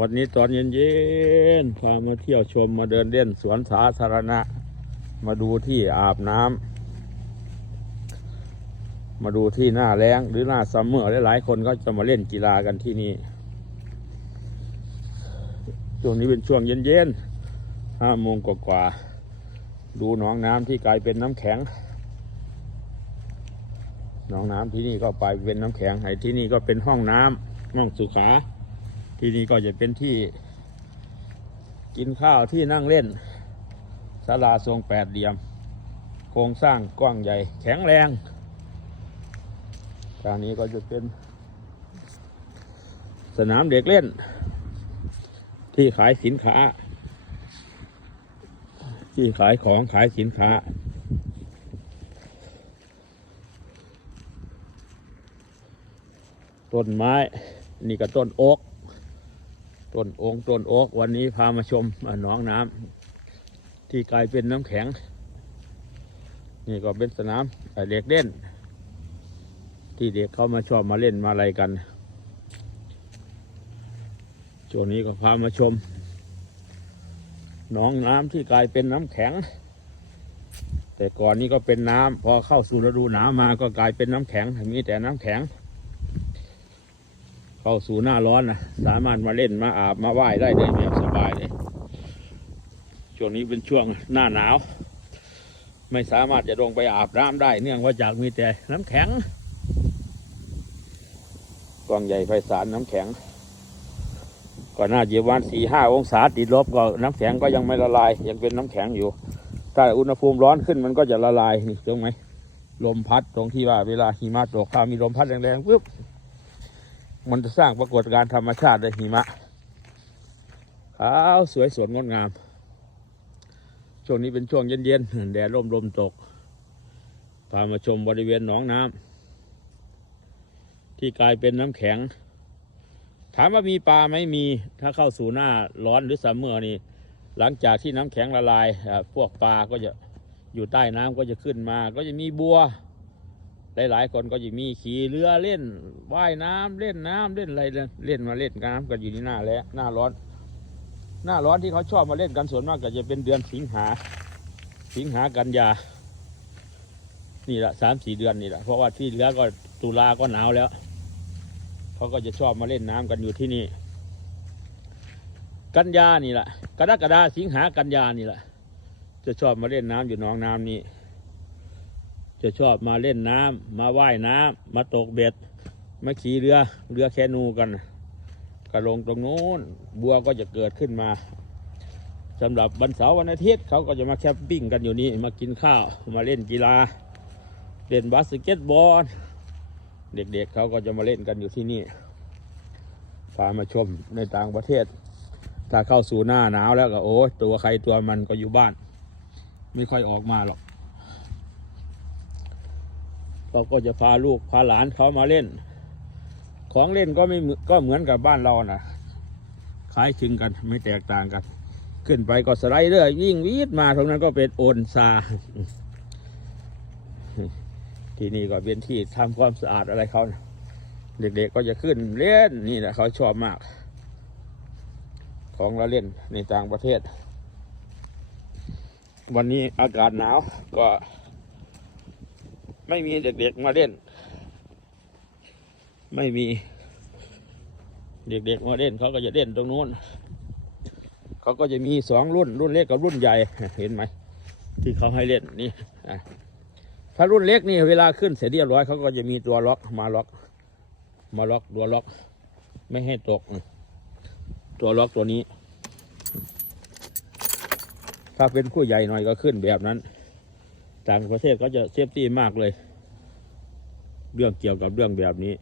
วันนี้ตอนเย็นๆพามาเที่ยวชมมาเดินเล่นสวนสาธารณะ มาดูที่อาบน้ำมาดูที่หน้าแล้งหรือหน้าซัมเมอร์หลายๆคนก็จะมาเล่นกีฬากันที่นี่ช่วงนี้เป็นช่วงเย็นๆห้าโมงกว่าๆดูหนองน้ำที่กลายเป็นน้ำแข็งหนองน้ำที่นี่ก็ไปเป็นน้ำแข็งไอ้ที่นี่ก็เป็นห้องน้ำห้องสุขา ที่นี่ก็จะเป็นที่กินข้าวที่นั่งเล่นศาลาทรงแปดเหลี่ยม โครงสร้างกว้างใหญ่แข็งแรงทางนี้ก็จะเป็น สนามเด็กเล่น ที่ขายสินค้า ที่ขายของขายสินค้า ต้นไม้ นี่ก็ต้นโอ๊ก ต้นองต้นโอ๊กวันนี้พามาชมหนองน้ำที่กลายเป็นน้ำแข็ง นี่ก็เป็นสนามเด็กเล่น ที่เด็กเขามาชอบมาเล่นมาอะไรกันช่วงนี้ก็พามาชมหนองน้ำที่กลายเป็นน้ำแข็ง แต่ก่อนนี้ก็เป็นน้ำพอเข้าสู่ฤดูหนาวมาก็กลายเป็นน้ำแข็งมีแต่น้ำแข็ง เข้าสู่หน้าร้อนนะสามารถมาเล่นมาอาบมาว่ายได้เลยแบบสบายเลย ช่วงนี้เป็นช่วงหน้าหนาว ไม่สามารถจะลงไปอาบน้ำได้ เนื่องว่าจากมีแต่น้ำแข็งกว้างใหญ่ไพศาลน้ำแข็งก่อนหน้าเยวันสี่ห้าองศาติดลบก็น้ำแข็งก็ยังไม่ละลาย ยังเป็นน้ำแข็งอยู่ ถ้าอุณหภูมิร้อนขึ้นมันก็จะละลายนี่ตรงไหมลมพัดตรงที่ว่าเวลาหิมะตกถ้ามีลมพัดแรงๆปุ๊บ มันจะสร้างปรากฏการณ์ธรรมชาติเลยหิมะขาวสวยสดงดงาม ช่วงนี้เป็นช่วงเย็นๆแดดร่มลมตก พามาชมบริเวณหนองน้ำที่กลายเป็นน้ำแข็ง ถามว่ามีปลาไหมมีถ้าเข้าสู่หน้าร้อนหรือซัมเมอร์นี่หลังจากที่น้ำแข็งละลาย พวกปลาก็จะอยู่ใต้น้ำก็จะขึ้นมา ก็จะมีบัว หลายๆคนก็จะมีขี่เรือเล่นว่ายน้ำเล่นน้ำเล่นอะไรเล่นมาเล่นน้ำกันอยู่ที่หน้าแล้วหน้าร้อน หน้าร้อนที่เขาชอบมาเล่นกันส่วนมากก็จะเป็นเดือนสิงหา สิงหากันยา นี่แหละสามสี่เดือนนี่แหละเพราะว่าที่เหลือก็ตุลาก็หนาวแล้วเขาก็จะชอบมาเล่นน้ำกันอยู่ที่นี่ กันยานี่แหละกระดากฎาสิงหากันยานี่แหละจะชอบมาเล่นน้ำอยู่หนองน้ำนี้ จะชอบมาเล่นน้ำมาว่ายน้ำมาตกเบ็ด มาขี่เรือเรือแคนูกันก็ลงตรงนู้น บัวก็จะเกิดขึ้นมาสำหรับวันเสาร์วันอาทิตย์เขาก็จะมาแคมปิ้งกันอยู่นี่มากินข้าวมาเล่นกีฬาเล่นบาสเกตบอลเด็กๆเขาก็จะมาเล่นกันอยู่ที่นี่พามาชมในต่างประเทศ ถ้าเข้าสู่หน้าหนาวแล้วก็โอ้ตัวใครตัวมันก็อยู่บ้าน ไม่ค่อยออกมาหรอก เราก็จะพาลูกพาหลานเขามาเล่น ของเล่นก็ไม่ก็เหมือนกับบ้านเรานะคล้ายคลึงกันไม่แตกต่างกัน ขึ้นไปก็สไลเดอร์วิ่งวีดมาตรงนั้นก็เป็นโอนซาที่นี่ก็เป็นที่ทำความสะอาดอะไรเขานะเด็กๆก็จะขึ้นเล่นนี่แหละเขาชอบมาก ของเราเล่นในต่างประเทศ วันนี้อากาศหนาวก็ ไม่มีเด็กๆมาเล่น ไม่มี เด็กๆมาเล่นเขาก็จะเล่นตรงนู้นเขาก็จะมีสองรุ่นรุ่นเล็กกับรุ่นใหญ่เห็นไหมที่เขาให้เล่นนี่ถ้ารุ่นเล็กนี่เวลาขึ้นเสร็จเรียบร้อยเขาก็จะมีตัวล็อกมาล็อก มาล็อกตัวล็อก ไม่ให้ตก ตัวล็อกตัวนี้ ถ้าเป็นผู้ใหญ่หน่อยก็ขึ้นแบบนั้น ต่างประเทศก็จะเซฟตี้มากเลย เรื่องเกี่ยวกับเรื่องแบบนี้